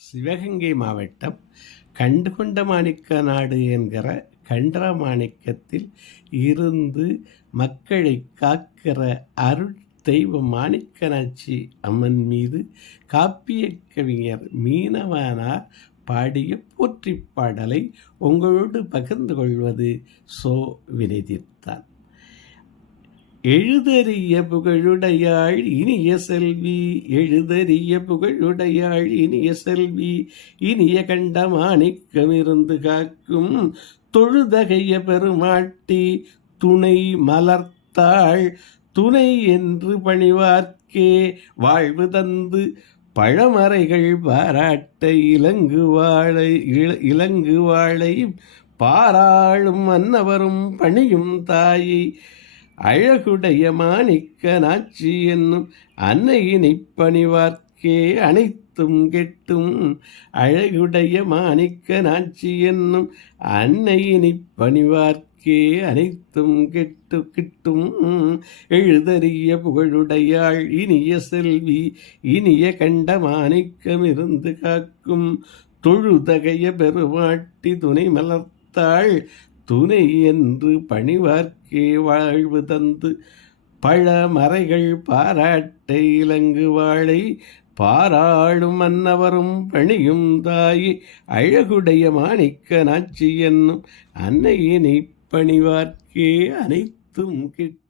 சிவகங்கை மாவட்டம் கண்டுகொண்ட மாணிக்க நாடு என்கிற கண்டர மாணிக்கத்தில் இருந்து மக்களை காக்கிற அருள் தெய்வ மாணிக்கநாச்சி அம்மன் மீது காப்பிய கவிஞர் மீனவானார் பாடிய போற்றி பாடலை உங்களோடு பகிர்ந்து கொள்வது சோ வினைதித்தான் எழுதறிய புகழுடையாள் இனிய செல்வி எழுதறிய புகழுடையாள் இனிய செல்வி இனிய கண்ட மாணிக்கமிருந்து காக்கும் தொழுதகைய பெருமாட்டி துணை மலர்த்தாள் துணை என்று பணிவார்க்கே வாழ்வு தந்து பழமறைகள் பாராட்ட இலங்கு வாழை இலங்கு வாழையும் பாராளும் மன்னவரும் பணியும் தாயை அழகுடைய மாணிக்க நாச்சி என்னும் அன்னையினை பணிவார்க்கே அனைத்தும் கெட்டும். அழகுடைய மாணிக்க நாச்சி என்னும் அன்னையினை பணிவார்க்கே அனைத்தும் கெட்டு கிட்டும். எழுதறிய புகழுடையாள் இனிய செல்வி இனிய கண்ட மாணிக்கமிருந்து காக்கும் தொழுதகைய பெருமாட்டி துணை மலர்த்தாள் துணை என்று பணிவார்க்கே வாழ்வு தந்து பழ மறைகள் பாராட்ட இலங்கு வாழை பாராளும் அன்னவரும் பணியும் தாயி அழகுடைய மாணிக்க நாச்சி என்னும் அன்னையினை பணிவார்க்கே அனைத்தும் கிட்ட